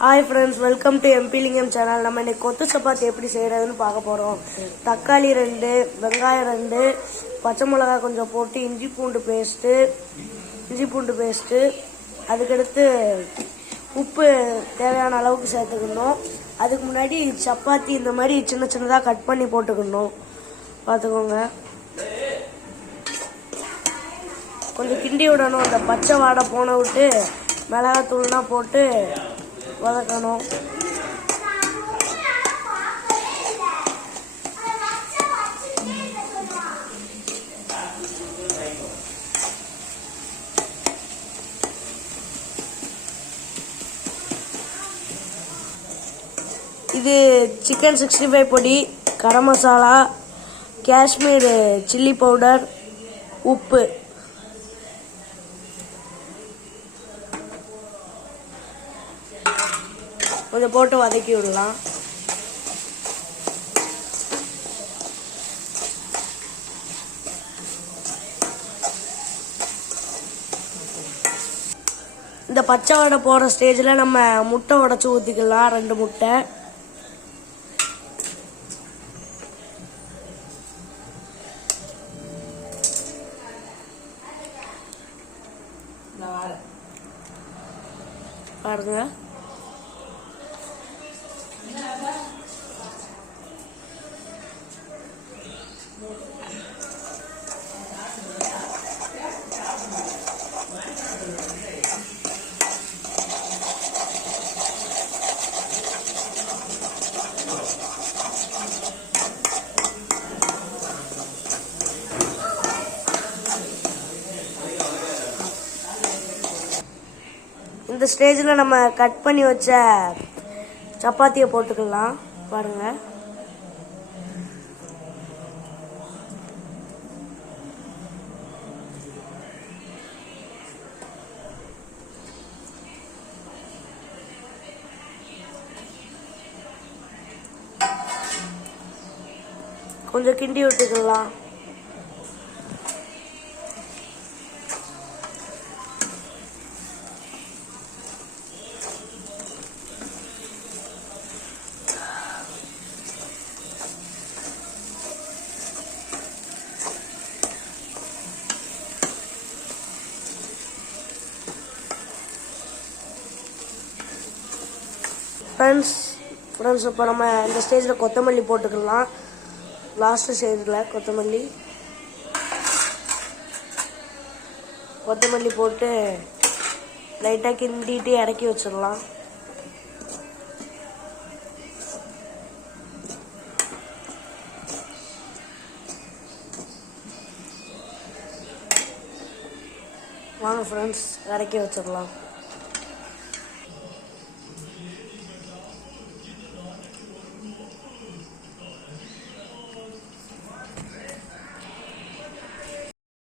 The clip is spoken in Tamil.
Hi friends, welcome to MP லிங்கம் சேனல். நம்ம இன்னைக்கு கொத்து சப்பாத்தி எப்படி செய்யறதுன்னு பார்க்க போறோம். தக்காளி 2, வெங்காயம் 2, பச்சை மிளகாய் கொஞ்சம் போட்டு இஞ்சி பூண்டு பேஸ்ட்டு, அதுக்கடுத்து உப்பு தேவையான அளவுக்கு சேர்த்துக்கணும். அதுக்கு முன்னாடி சப்பாத்தி இந்த மாதிரி சின்ன சின்னதாக கட் பண்ணி போட்டுக்கணும். பார்த்துக்கோங்க. கொஞ்சம் கிண்டி விடணும். அந்த பச்சை வாடை போன விட்டு மிளகாத்தூள்லாம் போட்டு வதக்கணும். இது சிக்கன் 65 பொடி, கரம் மசாலா, காஷ்மீர் சில்லி பவுடர், உப்பு. கொஞ்சம் போட்டு வதக்கி விடலாம். இந்த பச்சை வடை போடுற ஸ்டேஜில் நம்ம முட்டை உடைச்சு ஊற்றிக்கலாம். 2 முட்டை. பாருங்க. இந்த ஸ்டேஜில் நம்ம கட் பண்ணி வச்ச சப்பாத்தியை போட்டுக்கலாம். பாருங்க. கொஞ்சம் கிண்டி விட்டுக்கலாம். ஃப்ரெண்ட்ஸ் இப்போ நம்ம இந்த ஸ்டேஜில் கொத்தமல்லி போட்டுக்கலாம். லாஸ்ட் ஸ்டேஜில் கொத்தமல்லி போட்டு லைட்டாக கிண்டிட்டு இறக்கி வச்சிடலாம். வாங்க ஃப்ரெண்ட்ஸ், இறக்கி வச்சிடலாம்.